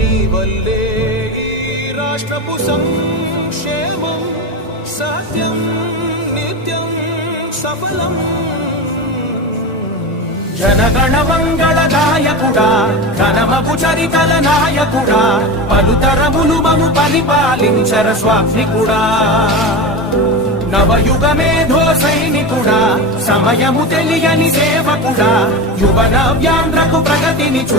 నీ వల్లే ఈ రాష్ట్రపు సంక్షేమం సత్యం నిత్యం సఫలం. జనగణ మంగళ నాయకుడా, ఘనమగు చరితల నాయకుడా, పలుతరములు మము పరిపాలించర స్వామికుడా. నవయుగ మేధో సైనికుడా, సమయము తెలియని సేవకుడా, యువ నవ్యాంధ్రకు ప్రగతిని